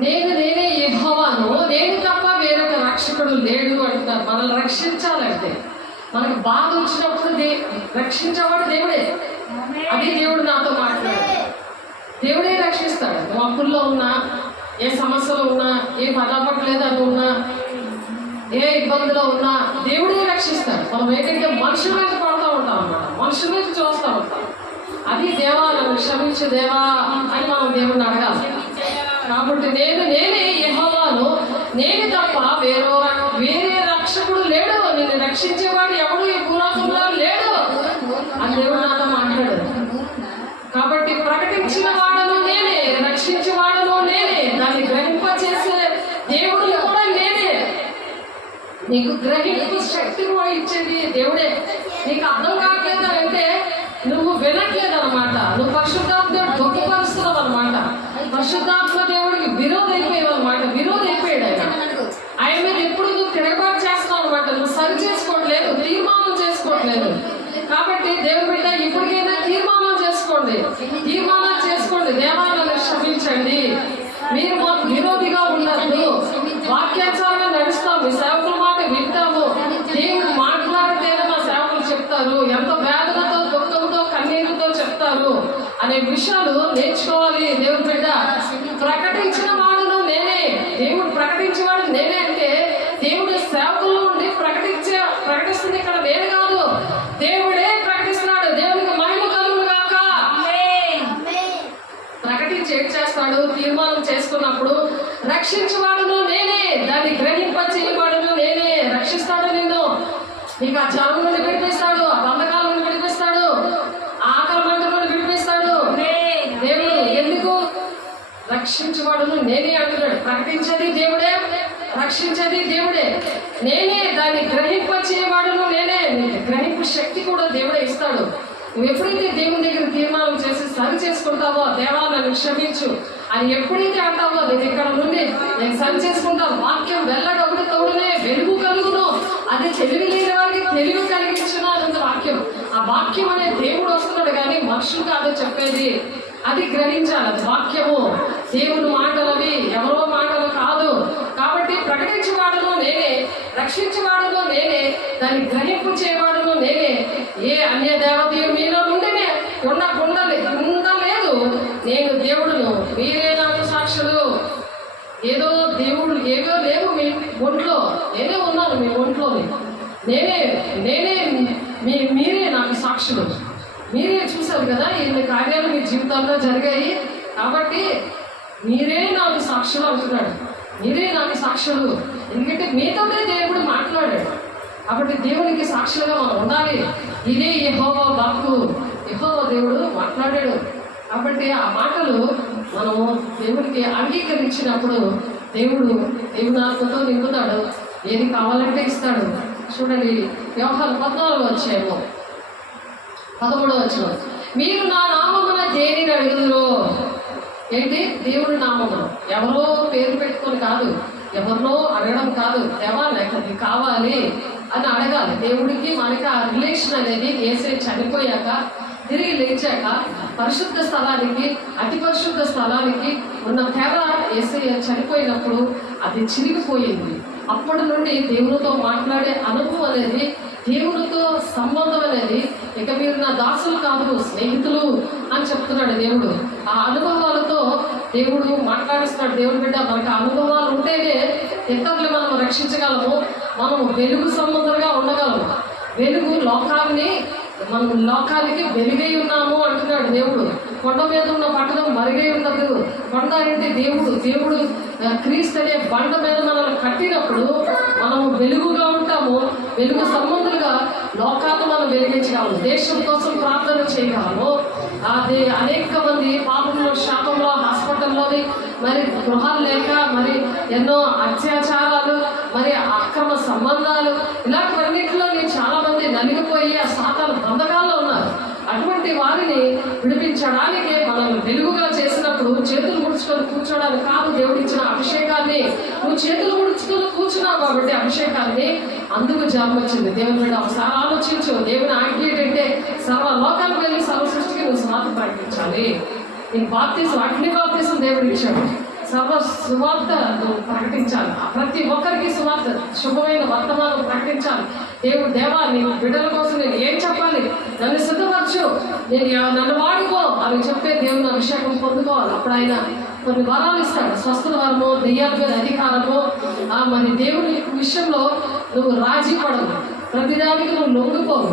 నేనే యెహోవాను, నేను తప్ప వేరొక రక్షకుడు లేడు అంటున్నారు. మనల్ని రక్షించాలంటే, మనకు బాధ వచ్చినప్పుడు రక్షించేవాడు దేవుడే. అది దేవుడు నాతో మాట్లాడాడు. దేవుడే రక్షిస్తాడు. నువ్వు అప్పుల్లో ఉన్నా, ఏ సమస్యలో ఉన్నా, ఏ పడపట్లేదని ఉన్నా, ఏ ఇబ్బందిలో ఉన్నా దేవుడే రక్షిస్తాడు. మనం ఏంటంటే మనుషుల మీద పడుతూ ఉంటాం అన్నమాట, మనుషుల మీద చూస్తూ ఉంటాం. అది దేవా నన్ను క్షమించు దేవా అని మనం దేవుడిని అడగాలి. కాబట్టి నేనే యెహోవాను, నేను తప్ప వేరే రక్షకుడు లేడు, నిన్ను రక్షించేవాడు ఎవడు ఈ భూలోకంలో లేడు అని దేవుడు నాతో మాట్లాడాడు. కాబట్టి ప్రకటించిన వాడను నేనే, రక్షించే వాడను నేనే, దాన్ని గ్రహింపచేసే దేవుడు కూడా నేనే. నీకు గ్రహింపు శక్తి కూడా ఇచ్చేది దేవుడే. నీకు అర్థం కావట్లేదు అంటే నువ్వు వినట్లేదు అనమాట, నువ్వు పరిశుద్ధాత్మ దేవుడు దుఃఖపరుస్తున్నావు అనమాట. పరిశుద్ధాత్మ దేవుడికి విరోధైపోయావు అనమాట, విరోధైపోయాడు ఆయన మీద ఎప్పుడు నువ్వు తిరగబాటు చేస్తావు అనమాట. నువ్వు సరి చేసుకోవట్లేదు, తీర్మానం చేసుకోవట్లేదు. కాబట్టి దేవుడి బిడ్డ ఇప్పటికైనా తీర్మానం చేసుకోండి, తీర్మానాలు చేసుకోండి. దేవాలను క్షమించండి, మీరు మాకు విరోధిగా ఉండద్దు, వాక్యాచారంగా నడుస్తాం, మీ సేవకుల మాట వింటాము. దేవుడు మాట్లాడితేనే మా సేవకులు చెప్తారు, ఎంతో వేదనతో దుఃఖంతో కన్నీరుతో చెప్తారు అనే విషయాలు నేర్చుకోవాలి. దేవుడి బిడ్డ ప్రకటించిన వాడును నేనే, దేవుడు ప్రకటించేవాడు నేనే అంటే దేవుడు సేవకుల్లో ఉండి ప్రకటిస్తుంది ఇక్కడ నేను కాదు, దేవుడే ప్రకటిస్తున్నాడు. దేవునికి మహిమ కలుగును గాక. ప్రకటించి ఏం చేస్తాడు? తీర్మానం చేసుకున్నప్పుడు రక్షించేవాడును నేనే, దాన్ని గ్రహింపచేయవాడును నేనే. రక్షిస్తాడు నిన్ను, నీకు ఆ చావు నుండి విడిపిస్తాడు, ఆ బంధకాల నుండి విడిపిస్తాడు, ఆకలి మంట నుండి విడిపిస్తాడు దేవుడు. ఎందుకు? రక్షించేవాడును నేనే అంటున్నాడు. ప్రకటించేది దేవుడే, రక్షించేది దేవుడే. నేనే, దాన్ని గ్రహింపచేయవాడును నేనే. గ్రహింపు శక్తి కూడా దేవుడే ఇస్తాడు. నువ్వు ఎప్పుడైతే దేవుని దగ్గర తీర్మానం చేసి సరి చేసుకుంటావో, దేవా నన్ను క్షమించు అని ఎప్పుడైతే అంటావో, నేను ఇక్కడ నుండి నేను సరి చేసుకుంటాను. వాక్యం వెళ్ళడొకటి తోడునే వెలుగు కలుగును, అది తెలివి లేని వారికి తెలివి కలిగించిన అన్నది వాక్యం. ఆ వాక్యం అనే దేవుడు వస్తున్నాడు కానీ మనుషులు కాదు చెప్పేది, అది గ్రహించాలి. అది వాక్యము, దేవుని మాటలవి ఎవరో మాటలు కాదు. కాబట్టి ప్రకటించేవాడును నేనే, రక్షించేవాడును నేనే, దాన్ని గ్రహింపు చేయవాడును నేనే. ఏ అన్య దేవతలు మీలో నుండినే ఉండలేదు, నేను దేవుడును, మీరే నాకు సాక్షులు. ఏదో దేవుడు ఏదో లేవు మీ ఒంట్లో, నేనే ఉన్నాను మీ ఒంట్లోని, నేనే మీరే నాకు సాక్షులు. మీరే చూశారు కదా ఇన్ని కార్యాలు మీ జీవితాల్లో జరిగాయి, కాబట్టి మీరే నాకు సాక్షులు అంటున్నాడు. మీరే నాకు సాక్షులు, ఎందుకంటే మీతోనే దేవుడు మాట్లాడాడు. కాబట్టి దేవునికి సాక్షులుగా మనం ఉండాలి. ఇదే యెహోవా వాక్కు, యెహోవా దేవుడు మాట్లాడాడు. కాబట్టి ఆ మాటలు మనము దేవుడికి అంగీకరించినప్పుడు దేవుడు దేవునాత్మతో నింపుతాడు, ఏది కావాలంటే ఇస్తాడు. చూడండి యోహాను 14 13 మీరు నా నామమున దేనిని అడుగుదురో. ఏంటి? దేవుడి నామమున, ఎవరో పేరు పెట్టుకొని కాదు, ఎవరినో అడగడం కాదు. దేవా నాకు అది కావాలి అని అడగాలి. దేవుడికి మనకి ఆ రిలేషన్ అనేది యేసే చనిపోయాక తిరిగి లేచాక పరిశుద్ధ స్థలానికి అతి పరిశుద్ధ స్థలానికి ఉన్న తెర యేసయ్య చనిపోయినప్పుడు అది చిరిగిపోయింది. అప్పటి నుండి దేవునితో మాట్లాడే అనుభవం అనేది, దేవునితో సంబంధం అనేది, ఇక మీరు నా దాసులు కాదు స్నేహితులు అని చెప్తున్నాడు దేవుడు. ఆ అనుభవాలతో దేవుడు మాట్లాడిస్తున్నాడు. దేవుడి బిడ్డ మనకి అనుభవాలు ఉంటేనే ఇతరులు మనం రక్షించగలము, మనము వెలుగు సంబంధంగా ఉండగలము. వెలుగు మనం లోకానికి వెలుగై ఉన్నాము అంటున్నాడు దేవుడు. కొండ మీద ఉన్న పట్టణం మరుగై ఉండదు. కొండ అంటే దేవుడు క్రీస్తు అనే బండ మీద మనల్ని కట్టినప్పుడు మనము వెలుగుగా ఉంటాము. వెలుగు సంబంధులుగా లోకాన్ని మనం వెలిగించగలము, దేశం కోసం ప్రార్థన చేయగలము. అది అనేక మంది పాపంలో శాపంలో హాస్పిటల్లోని మరి గృహాలు లేక మరి ఎన్నో అత్యాచారాలు మరి అక్రమ సంబంధాలు ఇలాంటివన్నింటిలో చాలా మంది నలిగిపోయి ఆ సాతాను బంధకాల్లో ఉన్నారు. అటువంటి వారిని విడిపించడానికి మనం వెలుగుగా చేసినప్పుడు చేతులు ముడుచుకొని కూర్చోడానికి కాదు, దేవుడు ఇచ్చిన అభిషేకాన్ని నువ్వు చేతులు ముడుచుకొని కూర్చున్నావు కాబట్టి అభిషేకాన్ని అందుకు జన్మ వచ్చింది. దేవుని మీద ఒకసారి ఆలోచించు. దేవుని ఆజ్ఞ ఏంటంటే సర్వ లోకాలకు వెళ్ళి సర్వ సృష్టికి నువ్వు స్వార్థ ప్రకటించాలి. నీకు బాప్తీసం, అగ్ని బాప్తీసం దేవుడు ఇచ్చాడు. సర్వ సువార్త నువ్వు ప్రకటించాలి. ప్రతి ఒక్కరికి సువార్త శుభమైన వర్తమానం ప్రకటించాలి. దేవా నీ బిడ్డల కోసం నేను ఏం చెప్పాలి, నన్ను సిద్ధపరచు, నన్ను వాడుకో అని చెప్పే దేవుని అభిషేకం పొందుకోవాలి. అప్పుడు ఆయన కొన్ని వరాలు ఇస్తాడు. స్వస్థత వరము, దెయ్యాల అధికారము. మరి దేవుని విషయంలో నువ్వు రాజీ పడవు, ప్రతిదానికి నువ్వు లొంగిపోవు.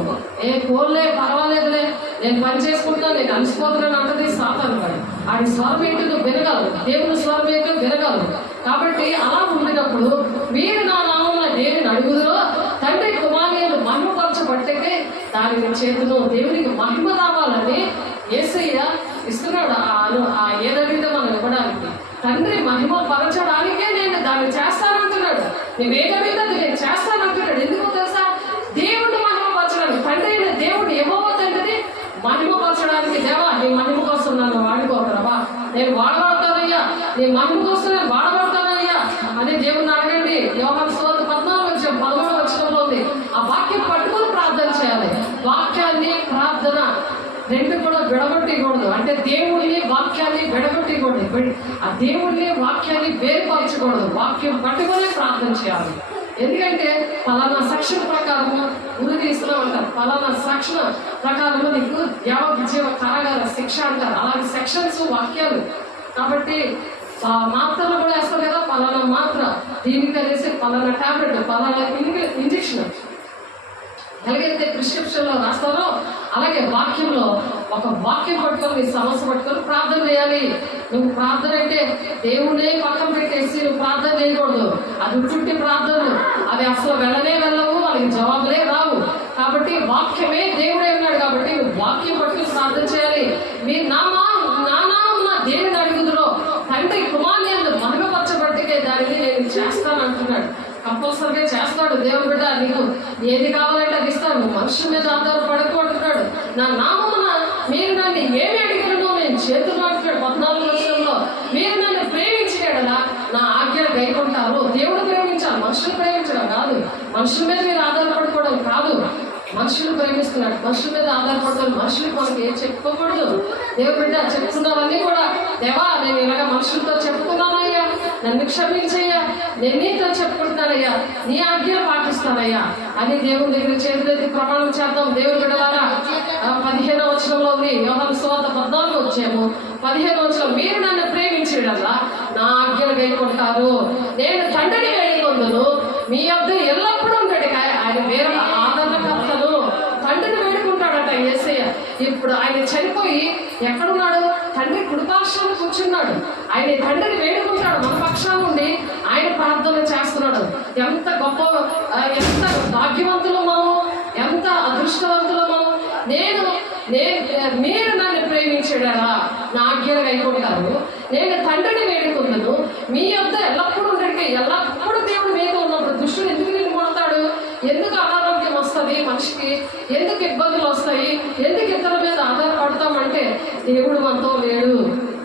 పోలే పర్వాలేదులే, నేను పని చేసుకుంటున్నా, నేను అలసిపోతున్నాను అంటది సాతాను వాడు. ఆడి స్వరం ఏంటి నువ్వు వినగలవు, దేవుని స్వరం ఏంటో వినగలవు. కాబట్టి అలా ఉండినప్పుడు మీరు నా నామమున దేనిని అడుగుదురో తండ్రి కుమారులు మహిమపరచబట్టే దాని చేతును దేవునికి మహిమ రావాలని యేసయ్య ఇస్తున్నాడు. ఏదడిగితే మనం ఇవ్వడానికి తండ్రి మహిమ పరచడానికే నేను దాన్ని చేస్తానంటున్నాడు. నువ్వేదడిగితే అది నేను చేస్తానంటున్నాడు. ఎందుకో తెలుసా? దేవుడు మహిమపరచడానికి, తండ్రి అయిన దేవుడు యెహోవా తండ్రిని మహిమపరచడానికి. దేవా నీ మహిమ కోసం నన్ను వాడుకోగలవా, నేను వాడబడతానయ్యా, నీ మహిమ కోసం నేను వాడబడతానయ్యా అని దేవుడిని అడగండి. యోహాను సువార్త 14:13 ఉంది. ఆ వాక్యం పట్టుకొని ప్రార్థన చేయాలి. వాక్యాన్ని ప్రార్థన రెండు కూడా విడగొట్టకూడదు. అంటే దేవుడిని వాక్యాన్ని విడగొట్టకూడదు. ఆ దేవుడిని వాక్యాన్ని వేరుపరచకూడదు. వాక్యం పట్టుకొని ప్రార్థన చేయాలి. ఎందుకంటే పలానా సెక్షన్ ప్రకారము ఉరిదీస్తూ ఉంటారు, పలానా సెక్షన్ ప్రకారము నీకు యావజ్జీవ కారాగార శిక్ష అంటారు. అలాంటి సెక్షన్స్ వాక్యాలు. కాబట్టి మాత్రలు కూడా వేస్తారు కదా, పలానా మాత్ర దీనికి కలిసి పలానా టాబ్లెట్, పలానా ఇంజక్షన్ ఎలాగైతే ప్రిస్క్రిప్షన్లో రాస్తారో అలాగే వాక్యంలో ఒక వాక్యం పట్టుకొని నీ సమస్య పట్టుకొని ప్రార్థన చేయాలి. నువ్వు ప్రార్థన అంటే దేవుడే పక్కన పెట్టేసి నువ్వు ప్రార్థన చేయకూడదు. అది చుట్టి ప్రార్థనలు అవి అసలు వెళ్ళవు, వాళ్ళకి జవాబులే రావు. కాబట్టి వాక్యమే దేవుడే ఉన్నాడు. కాబట్టి నువ్వు వాక్యం పట్టుకుని ప్రార్థన చేయాలి. మీరు నా దేవుని అడుగుదురో తండ్రి కుమారుని యందు మహిమపరచబట్టే దానిని నేను చేస్తాను అంటున్నాడు. కంపల్సరిగా చేస్తాడు దేవుడు. బిడ్డ నీకు ఏది కావాలంటే అది ఇస్తాడు. మనుషుల మీద ఆధారపడకుంటున్నాడు. నా నామమున మీరు నన్ను ఏమి అడిగినో నేను చేతులు అంటున్నాడు. 14 వర్షంలో మీరు నన్ను ప్రేమించాడలా నా ఆజ్ఞలు గైకొంటారు. దేవుడు ప్రేమించాలి, మనుషులు ప్రేమించడం కాదు. మనుషుల మీద మీరు ఆధారపడుకోవడం కాదు. మనుషులు ప్రేమిస్తున్నాడు, మనుషుల మీద ఆధారపడతాడు. మనుషులకు మనకి ఏం చెప్పుకోకూడదు. దేవుడు బిడ్డ చెప్పుకున్నవన్నీ కూడా దేవా నేను ఇలాగ మనుషులతో చెప్పుకున్నానయ్యా, నన్ను క్షమించయ్యా, నేను నీతో చెప్పుకుంటున్నానయ్యా, నీ ఆజ్ఞలు పాటిస్తానయ్యా అని దేవుని దగ్గర చేతులెత్తి ప్రమాణం చేద్దాం. దేవుని బిడ్డలారా 15వ వచనంలో ఉంది. యోహాను సువార్త 14:15 వచనం మీరు నన్ను ప్రేమించేడల్లా నా ఆజ్ఞలు గైకొంటారు. నేను తండ్రిని వేడుకొందును మీ యొద్ద ఎల్లప్పుడూ ఉంటాడు. ఆయన వేరొక ఆదరణకర్తను తండ్రిని వేడుకుంటాడట యేసయ్య. ఇప్పుడు ఆయన చనిపోయి ఎక్కడున్నాడు? తండ్రి కుడిపార్శ్వంలో కూర్చున్నాడు. ఆయన తండ్రిని వేడుకుంటాడు. మన పక్షాన ఉండి ఆయన ప్రార్థన చేస్తున్నాడు. ఎంత గొప్ప, ఎంత భాగ్యవంతులు మనం, ఎంత అదృష్టవంతులు మనం. మీరు నన్ను ప్రేమించాడా నా ఆజ్ఞలు గైకొంటారు. నేను తండ్రిని వేడుకున్నాను మీ యొద్ద ఎల్లప్పుడూ ఉంటాడు. ఎల్లప్పుడూ దేవుడు మీతో ఉన్నప్పుడు దుష్టుడు ఎందుకు నిన్ను కొడతాడు? ఎందుకు అనారోగ్యం వస్తుంది మనిషికి? ఎందుకు ఇబ్బందులు వస్తాయి? ఎందుకు ఇతరుల మీద ఆధారపడతామంటే దేవుడు మనతో లేడు.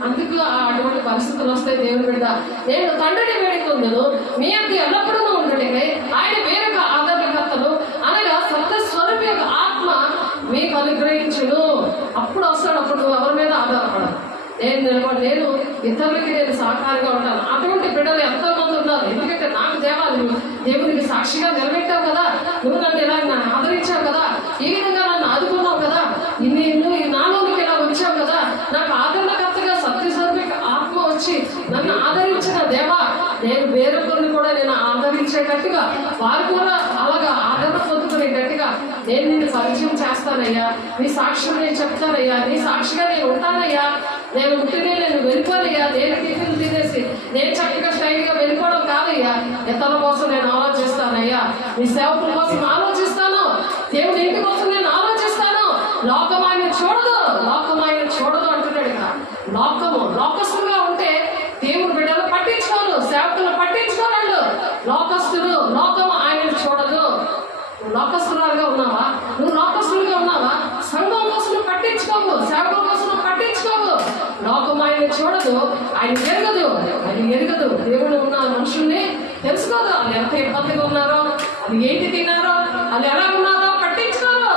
అందుకు అటువంటి పరిస్థితులు వస్తాయి. దేవుడు బిడ్డ నేను తండ్రిని వేడుకుందును మీ యొక్క ఎల్లప్పుడూ ఉండడే ఆయన వేరొక ఆదరణకర్తను అనగా సప్త స్వరూపి యొక్క ఆత్మ మీకు అనుగ్రహించును. అప్పుడు వస్తాడు. అప్పుడు నువ్వు ఎవరి మీద ఆధారపడదు. నేను ఇతరులకి నేను సహకారంగా ఉంటాను. అటువంటి బిడ్డలు ఎంతో మంది ఉన్నారు. ఎందుకంటే నాకు దేవునికి సాక్షిగా నిలబెట్టావు కదా, నువ్వు నన్ను ఇలా ఆదరించావు కదా, ఈ విధంగా నన్ను ఆదుకున్నావు కదా, నువ్వు నాలోనికి ఇలా వచ్చావు కదా, నాకు ఆదరణకర్తగా సత్యస్వరూపి ఆత్మ వచ్చి నన్ను ఆదరించిన దేవా, నేను వేరొకరిని కూడా నేను ఆదరించేటట్టుగా వారు కూడా అలాగా ఆదరణ పొందుకునేటట్టుగా నేను నిన్ను పరిచయం చేస్తానయ్యా, నీ సాక్ష్యం నేను చెప్తానయ్యా, నీ సాక్షిగా నేను ఉంటానయ్యా. నేను ఉంటేనే నేను వెళ్ళిపోనయ్యా. నేను టిఫిన్ తినేసి నేను చక్కగా స్టైల్గా వెళ్ళిపోవడం కాదయ్యా. ఇతరుల కోసం నేను ఆలోచిస్తానయ్యా, నీ సేవకుల కోసం ఆలోచిస్తాను, దేవుని ఇంటి కోసం నేను ఆలోచిస్తాను. లోకం ఆయన చూడదు అంటున్నాడు. ఇక లోకస్తులుగా ఉంటే దేవుని బిడ్డలు పట్టించుకోరు, సేవకులు పట్టించుకోరు. లోకం ఆయన చూడదు. లోకస్తులుగా ఉన్నావా? నువ్వు లోకస్తులుగా ఉన్నావా? సంఘం కోసం పట్టించుకోవు, సేవకుల కోసం పట్టించుకోవు. లోకం ఆయన చూడదు, ఆయన ఎరగదు. దేవుడు ఉన్న మనుషుల్ని తెలుసుకోదు. వాళ్ళు ఎంత ఇబ్బందిగా ఉన్నారో, అది ఏంటి తిన్నారో, వాళ్ళు ఎలా ఉన్నారో పట్టించుకోరు.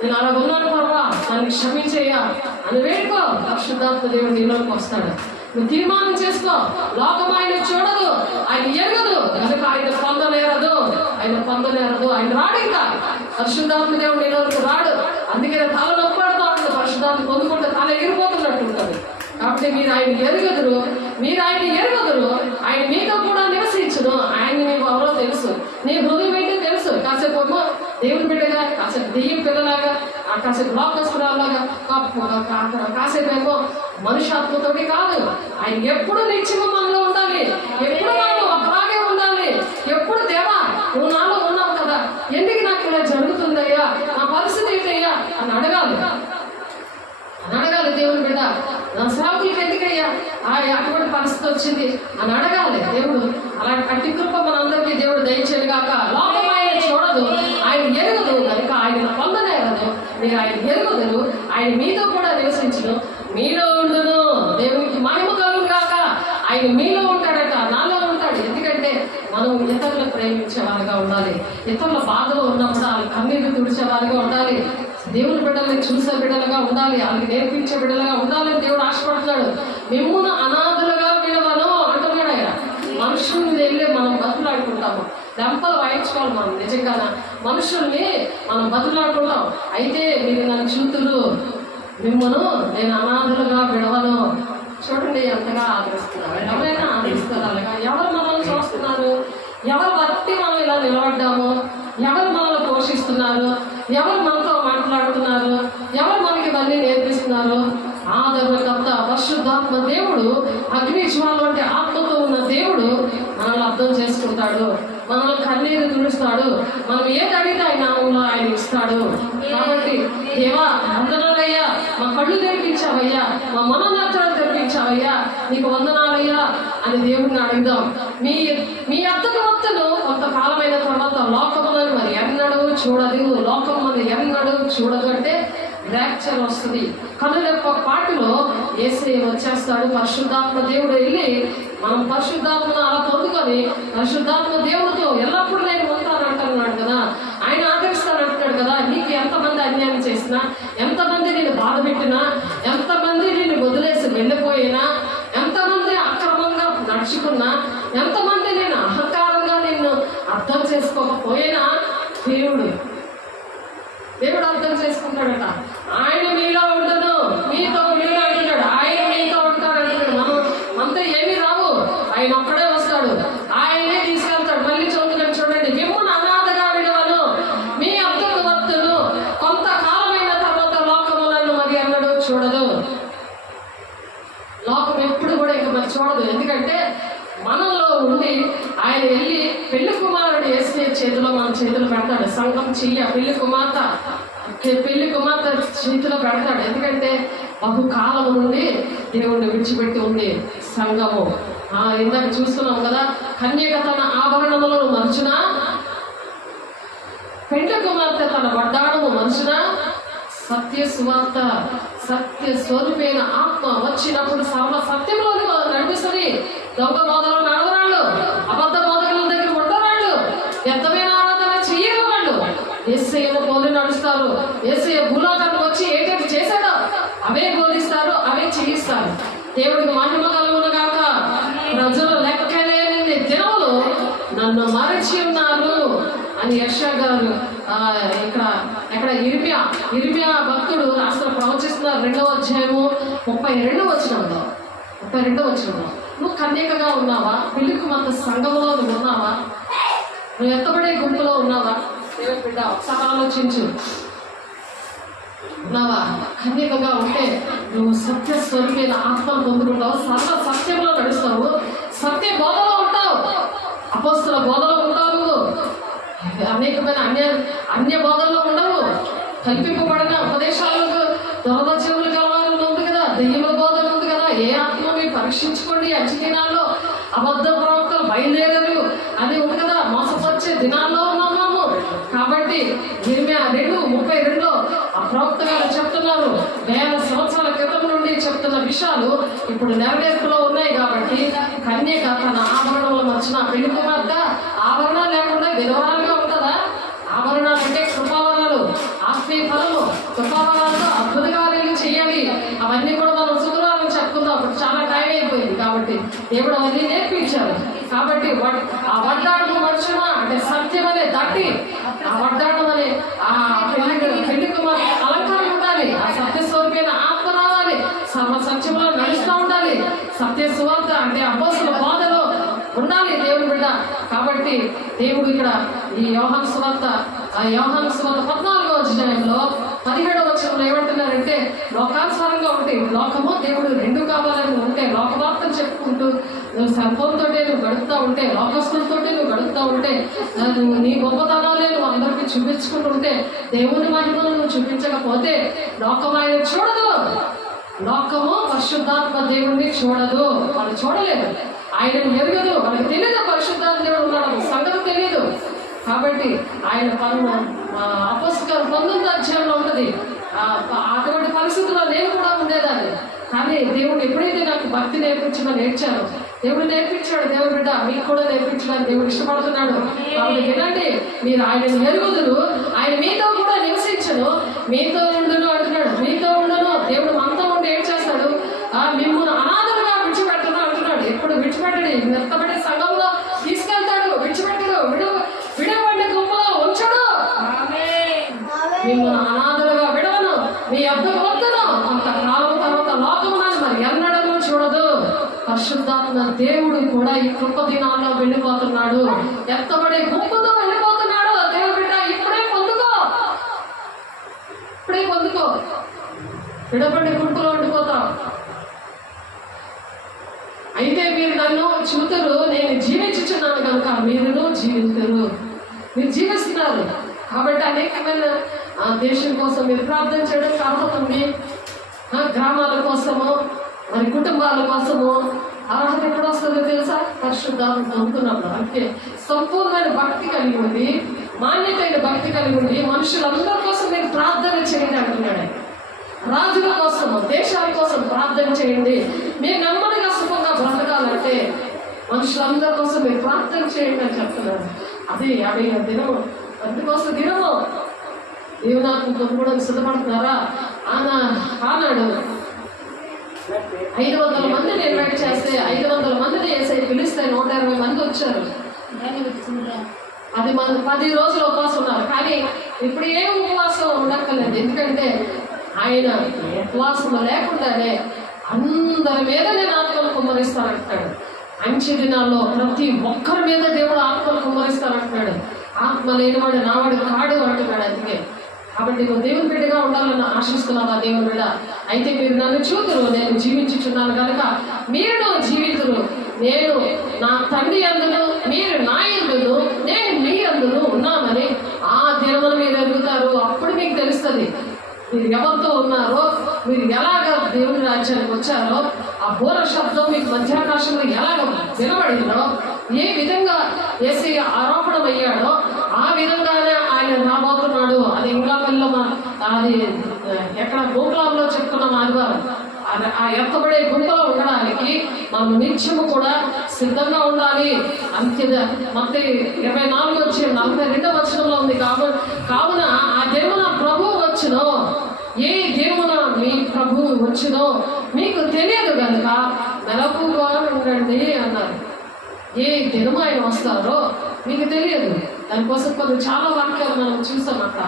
నేను అలా ఉన్నాను ప్రభా, నన్ను క్షమించేయ్యా అని వేడుకో. పరిశుద్ధాత్మ దేవుడు నీలోకి వస్తాడు. నువ్వు తీర్మానం చేసుకో. లోకం ఆయన చూడదు, ఆయన ఎరగదు కనుక ఆయన పొందనేరదు, ఆయన రాడు. ఇంకా పరిశుద్ధాత్మ దేవుడు నేను రాడు. అందుకే తల నొప్పి పడతా ఉంటుంది. పరిశుద్ధాత్మ పొందుకుంటే తల ఎగిరిపోతున్నట్టు ఉంటుంది. కాబట్టి మీరు ఆయన ఎరుగదురు, ఆయన మీతో కూడా నివసించును. ఆయన నీకు ఎవరో తెలుసు, నీ హృదయం ఏంటో తెలుసు. కాసేపు దేవుని బిడ్డగా, కాసేపు దెయ్యం పిల్లలాగా, కాసేపు లోకస్తురాలాగా, కాసేపు ఏమో మనుష్యాత్మతోటి కాదు. ఆయన ఎప్పుడు నిత్యము మనలో ఉండాలి, ఎప్పుడు మనం ఒకలాగే ఉండాలి. ఎప్పుడు దేవా నువ్వు నాలో ఉన్నావు కదా, ఎందుకు నాకు ఇలా జరుగుతుందయ్యా, నా పరిస్థితి ఏంటయ్యా అని అడగాలి. దేవుని బిడ్డ, నా సేవకులకి ఎందుకయ్యా అటువంటి పరిస్థితి వచ్చింది అని అడగాలి దేవుడు. అలాంటి అట్టి కృప మనందరికీ దేవుడు దయచేయగాక. లోకం ఆయన చూడదు, ఆయన ఎరుగుదు కనుక ఆయన పొందనేరదు. మీరు ఆయన ఎరుగుదరు, ఆయన మీతో కూడా నివసించును, మీలో ఉండును. దేవునికి మహిమ కలుగును గాక. ఆయన మీలో ఉంటాడట, నాలో ఉంటాడు. ఎందుకంటే మనం ఇతరులను ప్రేమించేవారుగా ఉండాలి. ఇతరుల బాధలో ఉన్నప్పుడు వాళ్ళ కన్నీరు తుడిచేవారుగా ఉండాలి. దేవుని బిడ్డల్ని చూసే బిడ్డలుగా ఉండాలి, వాళ్ళకి నేర్పించే బిడ్డలుగా ఉండాలని దేవుడు ఆశపడుతున్నాడు. మిమ్మును అనాథలుగా విడవను అంటున్నాడు ఆయన. మనుషుల్ని వెళ్ళి మనం బతులాడుకుంటాము, దెంపలు వాయించుకోవాలి. మనం నిజంగా మనుషుల్ని మనం బతులాడుకుంటాం. అయితే మీరు నన్ను చూతురు, మిమ్మను నేను అనాథలుగా విడవను. చూడండి ఎంతగా ఆదరిస్తున్నారు. ఎవరైనా ఆదరిస్తారు అలాగా. ఎవరు మనల్ని చూస్తున్నారు, ఎవరు బట్టి మనం ఇలా నిలబడ్డాము, ఎవరు మనల్ని పోషిస్తున్నారు, ఎవరు మనతో మాట్లాడుతున్నారు, ఎవరు మనకి ఇవన్నీ నేర్పిస్తున్నారు. ఆదరణకర్త పరిశుద్ధాత్మ దేవుడు, అగ్ని జ్వాల వంటి ఆత్మతో ఉన్న దేవుడు మనల్ని అర్థం చేసుకుంటాడు, మనల్ని కన్నీరు తుడుస్తాడు. మనం ఏది అడిగితే ఆయన నామంలో ఆయన ఇస్తాడు. కాబట్టి దేవా వందనాలయ్యా, మా కళ్ళు తెరిపించావయ్యా, మా మనోనేత్రాలు తెరిపించావయ్యా, నీకు వందనాలయ్యా అని దేవుడిని అడుగుదాం. మీ అత్తను కొంతకాలమైన తర్వాత లోకములను మరి ఎన్నడూ చూడదు, లోకం మన ఎన్నడూ చూడదు అంటే ర్యాప్చర్ వస్తుంది. కనులెప్ప పాటులో యేసయ్య వచ్చేస్తాడు. పరిశుద్ధాత్మ దేవుడు వెళ్ళి మనం పరిశుద్ధాత్మను అలా పొందుకొని పరిశుద్ధాత్మ దేవుడితో ఎల్లప్పుడూ నేను ఉంటానంటున్నాడు కదా, ఆయన ఆదరిస్తానంటున్నాడు కదా. నీకు ఎంతమంది అన్యాయం చేసినా, ఎంతమంది నేను బాధ పెట్టినా, ఎంతమంది నేను వదిలేసి వెళ్ళిపోయినా, ఎంతమంది అక్రమంగా నడుచుకున్నా, ఎంతమంది నేను అహంకారంగా నిన్ను అర్థం చేసుకోకపోయినా దేవుడు అర్థం చేసుకుంటాడట. ఆయన మీలో ఉండదు, మీలో అంటున్నాడు. ఆయన మీతో ఉంటాడు అంటున్నాడు. మనతో ఏమీ రావు, ఆయన ఒక్కడే వస్తాడు, ఆయనే తీసుకెళ్తాడు. మళ్ళీ చదువుతున్నాడు చూడండి, మిమ్మల్ని అనాథగా విడవను, మీ అత్తకు వత్తును, కొంతకాలమైన తర్వాత లోకములను మరి అన్నడు చూడదు. లోకం ఎప్పుడు కూడా ఇక మరి చూడదు. ఎందుకంటే మనలో ఉండి ఆయన వెళ్ళి పెళ్లి కుమారుడు యేసయ్య చేతిలో మన చేతులు పెడతాడు. సంఘం చెయ్య పెళ్లి కుమార్తె చేతిలో పెడతాడు. ఎందుకంటే బహుకాలం నుండి దేవుణ్ణి విడిచిపెట్టి ఉంది సంఘము. ఇందాక చూస్తున్నాం కదా, కన్యక తన ఆభరణములను మరుచునా, పెళ్లి కుమార్తె తన వడ్డాణము మరుచునా, సత్య సువార్త సత్య స్వరూపైన ఆత్మ వచ్చినప్పుడు సర్వ సత్యంలోని నడిపిస్తుంది. దొంగ బోధలు నడవరాళ్ళు, అబద్ధ బోధకుల దగ్గర ఉండరాళ్ళు, వ్యర్థమైన ఆరాధన చెయ్యరు వాళ్ళు. యేసయ్యను పోలి నడుస్తారు. యేసయ్య భూలోకానికి వచ్చి ఏంటంటే చేశాడో అవే బోధిస్తారు, అవే చేయిస్తారు. దేవుడికి మహిమ కలుగును గాక. ప్రజలు లెక్కలేని దినములు నన్ను మరచి ఉన్నారు అని యెషయా గారు ఇక్కడ ఇర్మియా భక్తుడు అసలు ప్రవచిస్తున్నారు. 2వ అధ్యాయము 32వ వచనంలో నువ్వు కన్యకగా ఉన్నావా, పెళ్లి కుమార్తె సంఘంలో నువ్వు ఉన్నావా, నువ్వు ఎత్తబడే గుంపులో ఉన్నావా? దేవుని బిడ్డ ఒకసారి ఆలోచించు. ఉన్నావా? కన్యకగా ఉంటే నువ్వు సత్య స్వరూపైన ఆత్మను పొందుకుంటావు, సర్వ సత్యంలో నడుస్తావు, సత్య బోధలో ఉంటావు, అపోస్తుల బోధలో ఉంటావు. నువ్వు అనేకమైన అన్య బోధల్లో ఉండవు. కల్పింపబడిన ఉపదేశాలకు దొరదచెవులు కలవాలని ఉంది కదా, దెయ్యముల బోధన ఉంది కదా. ఏ ఆత్మ మీరు పరీక్షించుకోండి. అచ్చిదినాల్లో అబద్ధ ప్రవక్తలు బయలుదేరారు అని ఉంది కదా. మోసపరిచే దినాల్లో ఉన్నాము. కాబట్టి ఇర్మియా 2:32 ఆ ప్రవక్త గారు చెప్తున్నారు. 1000 సంవత్సరాల క్రితం నుండి చెప్తున్న విషయాలు ఇప్పుడు నెరవేర్పులో ఉన్నాయి. కాబట్టి కన్యక తన ఆభరణంలో మర్చిన పెళ్లి కుమార్తె ఆభరణాలు లేకుండా విధవరాలుగా ఉంటుందా? ఆభరణాలు అంటే కృపావరాలు, ఆత్మీయ ఫలము. కృపావరాలతో అద్భుత కార్యాలు చేయాలి. అవన్నీ కూడా మనం శుక్రవారం చెప్పుకుందాం. అప్పుడు చాలా టైం అయిపోయింది. కాబట్టి దేవుడు అది నేర్పించారు. కాబట్టి ఆ వడ్డాణము మనుషున అంటే సత్యం అనే దట్టి, ఆ వడ్డాణం అనే ఆ పెళ్లి కుమార్ అలంకారం ఉండాలి. ఆ సత్యస్వరూపైన ఆత్మ రావాలి, సత్యంలో నడుస్తూ ఉండాలి. సత్య సువార్త అంటే అపోస్తుల బోధలో ఉండాలి దేవుని బిడ్డ. కాబట్టి దేవుడు ఇక్కడ ఈ యోహాను సువార్త 14వ అధ్యాయంలో 17వ వచనంలో ఏమంటున్నారంటే, లోకానుసారంగా ఉంటే లోకము దేవుడు రెండు కావాలని ఉంటే, లోకవార్తలు చెప్పుకుంటూ నువ్వు సెల్ఫోన్తోటే నువ్వు గడుపుతూ ఉంటే, లోకస్తులతోటే నువ్వు గడుపుతూ ఉంటే, నీ గొప్పతనాలే నువ్వు అందరికీ చూపించుకుంటూ ఉంటే, దేవుని మహిమను నువ్వు చూపించకపోతే లోకం ఆయన చూడదు. లోకము పరిశుద్ధాత్మ దేవుడిని చూడదు, వాళ్ళు చూడలేదు, ఆయనను ఎరగదు, వాళ్ళకి తెలియదు పరిశుద్ధాత్మ దేవుడు ఉన్నాడు, సంగతి తెలియదు. కాబట్టి ఆయన అపోస్తలుల 19వ అధ్యాయంలో ఉన్నది. అటువంటి పరిస్థితుల్లో నేను కూడా ఉండేదాన్ని. కానీ దేవుడు ఎప్పుడైతే నాకు భక్తి నేర్పించమని నేర్చాను, దేవుడు నేర్పించాడు. దేవుడు బిడ్డ మీకు కూడా నేర్పించడానికి దేవుడు ఇష్టపడుతున్నాడు. కాబట్టి వినండి, మీరు ఆయనను ఎరుగుదురు, ఆయన మీతో కూడా నివసించను, మీతో ఉండును అంటున్నాడు. మీతో ఉండను, దేవుడు మనతో ఉండి ఏం చేస్తాడు, మిమ్మల్ని అనాథలుగా విడిచిపెట్టను అంటున్నాడు. ఎప్పుడు విడిచిపెట్టడి, మెత్తబడి సంఘంలో తీసుకెళ్తాడు, విడిచిపెట్టడు, విడవండి గుంపులో ఉంచడు. మిమ్మల్ని అనాథలుగా విడవను, మీ అద్దకు వద్దను. కొంతకాలం తర్వాత లోకమునని మరి ఎన్నడూ చూడదు. పరిశుద్ధాత్మ దేవుడు కూడా ఈ కృప దినాల్లో వెళ్ళిపోతున్నాడు, ఎత్తబడే గుంపుతో వెళ్ళిపోతున్నాడు. దేవుడు బిడ్డ ఇప్పుడే పొందుకో, ఇప్పుడే పొందుకో, విడబడి గుంపులో ఉండిపోతాం. అయితే మీరు నన్ను చూతురు, నేను జీవించుచున్నాను కనుక మీరును జీవించరు. మీరు జీవిస్తున్నారు కాబట్టి అనేకమైన దేశం కోసం మీరు ప్రార్థన చేయడానికి అర్హత ఉంది. గ్రామాల కోసము, మరి కుటుంబాల కోసము అర్హత ఎక్కడ వస్తుందో తెలుసా? పరిశుద్ధాత్మ పొందుతున్నప్పుడు. అంటే సంపూర్ణమైన భక్తి కలిగి ఉంది, మాన్యతైన భక్తి కలిగి ఉంది, మనుషులందరి కోసం మీరు ప్రార్థన చేయండి అంటున్నాడు. రాజుల కోసం, దేశాల కోసం ప్రార్థన చేయండి. మీరు నెమ్మదిగా సుఖంగా బ్రతకాలంటే మనుషులందరి కోసం మీరు ప్రార్థన చేయండి అని చెప్తున్నాడు. అది 50వ దినము, అందుకోసం దినము దేవునాత్మ పొందుకోవడానికి సిద్ధపడుతున్నారా? ఆనాడు 500 మందిని ఇన్వైట్ చేస్తే 500 మందిని వేసే పిలిస్తే 120 మంది వచ్చారు. 10 రోజులు ఉపవాసం ఉన్నారు. కానీ ఇప్పుడు ఏం ఉపవాసం ఉండక్కర్లేదు, ఎందుకంటే ఆయన ఉపవాసం లేకుండానే అందరి మీద నేను ఆత్మను కుమ్మరిస్తానంటున్నాడు. మంచి దినాల్లో ప్రతి ఒక్కరి మీద దేవుడు ఆత్మను కుమ్మరిస్తానంటున్నాడు. ఆత్మ లేనివాడు నావాడు కాడు అంటున్నాడు. అందుకే కాబట్టి నువ్వు దేవుని బిడ్డగా ఉండాలని ఆశిస్తున్నావా దేవుని బిడ్డ? అయితే మీరు నన్ను చూతురు, నేను జీవించుచున్నాను కనుక మీరు జీవితురు. నేను నా తండ్రి అందును, మీరు నా యందును, నేను మీ అందును ఉన్నామని ఆ దినమును మీరు ఎరుగుతారు. అప్పుడు మీకు తెలుస్తుంది మీరు ఎవరితో ఉన్నారో, మీరు ఎలాగ దేవుని రాజ్యానికి వచ్చారో, ఆ బోర శబ్దం మీకు మధ్యాకాశంలో ఎలాగ వినబడిందో, ఏ విధంగా యేసయ్య ఆరోపణమయ్యాడో ఆ విధంగానే ఆయన రాబోతున్నాడు. అది ఇంగ్లాండ్లో అది ఎక్కడ గోకులంలో చెప్తున్నాం ఆదివారం. ఆ ఎత్తబడే గుంపులో ఉండడానికి మనం నిత్యము కూడా సిద్ధంగా ఉండాలి. మత్తయి 24:42 వచనంలో ఉంది. కావున ఆ దేవున ప్రభువు వచ్చునో, ఏ దేవున మీ ప్రభువు వచ్చునో మీకు తెలియదు కనుక మెలకుగా ఉండండి అన్నారు. ఏ దినము ఆయన వస్తారో మీకు తెలియదు. దానికోసం చాలా వాక్యాలు మనం చూసాం అక్కడ.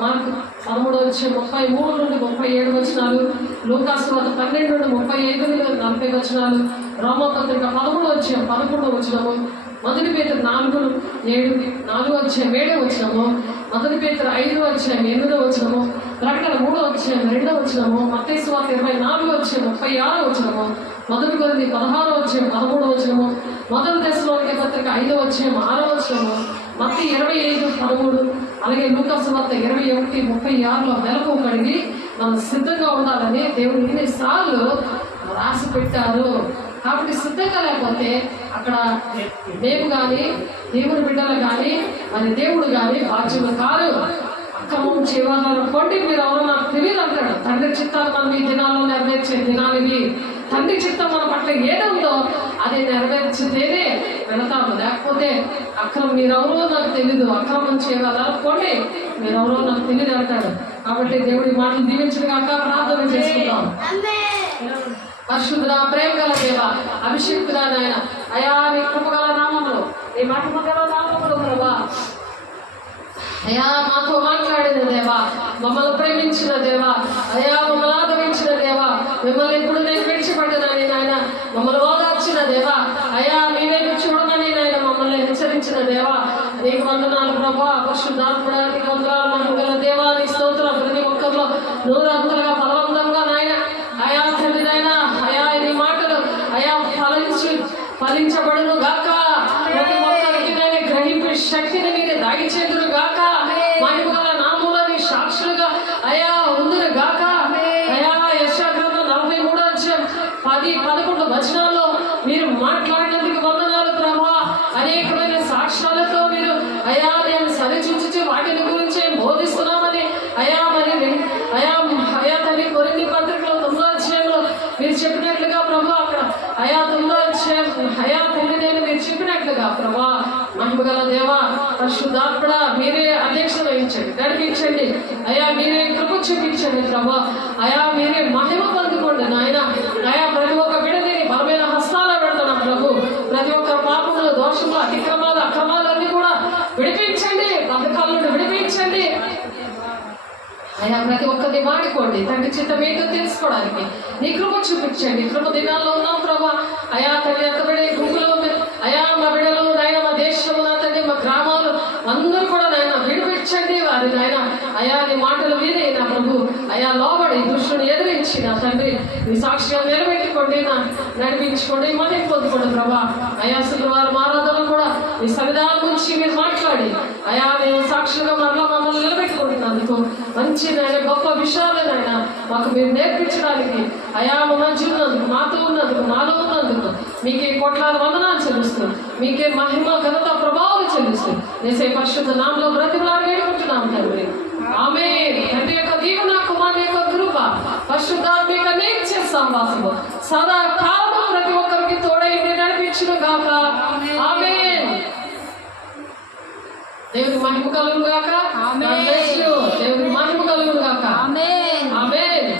మార్కు 13:33 నుండి 37 వచనాలు, లూకాసు 12:35 నుండి 40 వచనాలు, రోమాపత్రిక 11:11 వచనము, మొదటి పేతురు 4:7 వచనము, మొదటి పేతురు 5:8 వచనము, ప్రకటన 3:2 వచనము, మత్తయి సువార్త 24:36 వచనము, మొదటి కొరింథీ 16:13 వచనము, మొదటి దశలోనికే పత్రిక 5:6 వచనము, మత్తయి 25:13, అలాగే లూకాసు సువార్త 21:36లో మెలకు కడిగి మనం సిద్ధంగా ఉండాలని దేవుడు ఎన్నిసార్లు రాసి పెట్టారు. కాబట్టి సిద్ధంగా లేకపోతే అక్కడ మేము కానీ దేవుని బిడ్డలు కానీ మరి దేవుడు కానీ బాధ్యులు కాదు. అక్రమం చేయవాలని కొండి మీరు ఎవరో నాకు తెలియదు అంటాడు. తండ్రి చిత్తాలు మనం ఈ దినాల్లో నెరవేర్చే దినాలివి. తండ్రి చిత్తం మన పట్ల ఏదుందో అది నెరవేర్చితేనే వెళతాము. లేకపోతే అక్రమం మీరెవరో నాకు తెలీదు, అక్రమం చేయవాలనుకోండి మీరెవరో నాకు తెలియదు అంటాడు. కాబట్టి దేవుడి మాటలు దీవించిన కాక ప్రార్థన చేసుకుందాం. పరిశుద్ధ ప్రేమ గల దేవ, అభిషేకుడా నాయన అయా నీ కృపగల నామములో నీ మహిమగల నామములో ప్రభా అయా మాతో మాట్లాడిన దేవా, మమ్మల్ని ప్రేమించిన దేవా, అయా మమ్మల్ని ఆదరించిన దేవా, మిమ్మల్ని ఎప్పుడు నేను విడిచిపెట్టనని నాయన మమ్మల్ని ఓదార్చిన దేవా, అయా మీరే చూడమని నాయన మమ్మల్ని హెచ్చరించిన దేవా, నీకు వందనాలు ప్రభా. పరిశుద్ధాత్మడానికి వందనాలు. మహిమగల దేవా నీ స్తోత్రం. ప్రతి ఒక్కరిలో నూరంతలుగా బలవంతంగా నాయన అయా తండ్రి నాయన అయా నీ మాటలు అయా ఫలించబడును గాక. ప్రతి ఒక్కరికి నేను గ్రహింపు శక్తిని మీరు దాగిచేదురు గాక. మహిమగల నామములని సాక్షులుగా అయా ఉందురు గాక. అయా యెషయా గ్రంథం 43:10-11 వచనాల్లో మీరు మాట్లాడినందుకు వందనాలు ప్రభా. అనేకమైన సాక్ష్యాలతో మీరు అయా నేను సరిచూచి వాటిని గురించి బోధిస్తున్నామని అయా మరి అయా అయా తల్లి కొరింథీ పత్రికలో 9వ అధ్యాయంలో మీరు చెప్పినట్లుగా ప్రభా, అక్కడ అయా 9వ అధ్యాయం అయా తల్లి నేను మీరు చెప్పినట్లుగా ప్రభా మహిమగల దేవా పరిశుద్ధాత్మడా మీరే అధ్యక్షత వహించండి, నడిపించండి అయా, మీరే కృప చూపించండి ప్రభా, అయా మీరే మహిమ పొందుకోండి నాయన. అయా ప్రతి ఒక్క బిడ్డని బలమైన హస్తాల్లో పెడుతున్నాం ప్రభు. ప్రతి ఒక్క పాపములు, దోషములు, అతిక్రమాలు, అక్రమాలన్నీ కూడా విడిపించండి, బంధకాల నుండి విడిపించండి అయా. ప్రతి ఒక్కరిని వాడుకోండి తండ్రి చిత్తం ఏంటో తెలుసుకోవడానికి నీ కృప చూపించండి. కృప దినాల్లో ఉన్నాం ప్రభా. అయా తండ్రి ఎంత బిడ్డ గుంపులో అయా మా బిడ్డలు నాయన మా దేశంలో తండ్రి మా గ్రామాలు అందరూ కూడా నాయన విడిపించండి వారి నాయన అయా నీ మాటలు విని నా ప్రభు అయా లోబడి దుష్టుని ఎదిరించి నా తండ్రి నీ సాక్షిగా నిలబెట్టుకోండి, నా నడిపించుకోండి, మహిమ పొందుకోండి ప్రభా. అయా శుక్రవారం ఆరాధనలు కూడా మీ సన్నిధానం నుంచి మీరు మాట్లాడి అయా నేను సాక్షిగా మరలా మమ్మల్ని నిలబెట్టుకుంటున్నందుకు మంచి నాయన గొప్ప విషయాలనైనా మాకు మీరు నేర్పించడానికి అయా మా మధ్య ఉన్నందుకు, మాతో ఉన్నందుకు, మాలో ఉన్నందుకు మీకే కోట్లాది వందనాలు చెల్లిస్తూ మీకే మహిమ ఘనత ప్రభావం చెల్లిస్తూ నేసే పరిశుద్ధ నామములో బ్రతిమలాడి వేడుకుంటున్నాం తండ్రి. ఆమేన్. తండ్రి యొక్క దీవెన, కుమారుని యొక్క కృప, పరిశుద్ధాత్మ యొక్క నిత్య సహవాసము సదా కాలం ప్రతి ఒక్కరికి తోడై నడిపించును గాక. ఆమేన్. దేవుని మహిమ కలుగును గాక. దేవుని మహిమ కలుగును గాక. ఆమేన్.